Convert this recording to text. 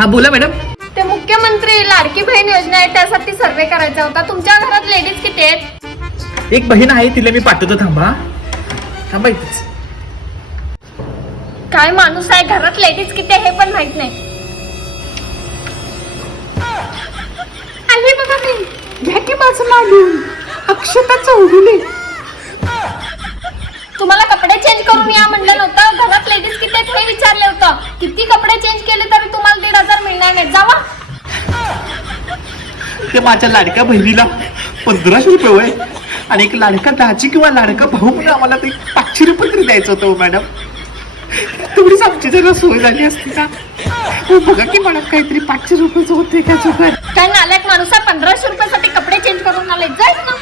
हा बोला मॅडम. ते मुख्यमंत्री लाडकी बहीण योजना आहे त्यासाठी सर्वे करायचा होता. तुमच्या घरात लेडीज किती आहेत? एक बहीण आहे, तिला मी पाठवतो. थांबा थांबा इथेच. काय माणूस आहे, घरात लेडीज किती आहे हे पण माहित नाही. आले बघा मी, घ्या की बाजूला लिहून. अक्षता चौगुले. तुम्हाला कपडे चेंज करून या म्हणलं नव्हतं? घरात लेडीज किती आहेत हे विचारले होतं. किती कपडे चेंज केले तरी तुम्हाला 1,500 मिळणार नाही. जावा. ते माझ्या लाडक्या बहिणीला 1500 रुपये होय, आणि एक लाडका दाजी किंवा लाडका भाऊ म्हणून आम्हाला ते 500 रुपये तरी द्यायचं होतं मॅडम. तेवढीच आमची जरा सोय झाली असती का? बघा की मॅडम, काहीतरी 500 रुपयाचं होते का चुकत. काय नालायक माणूस आहे, 1500 रुपयासाठी कपडे चेंज करून आले. जायच ना.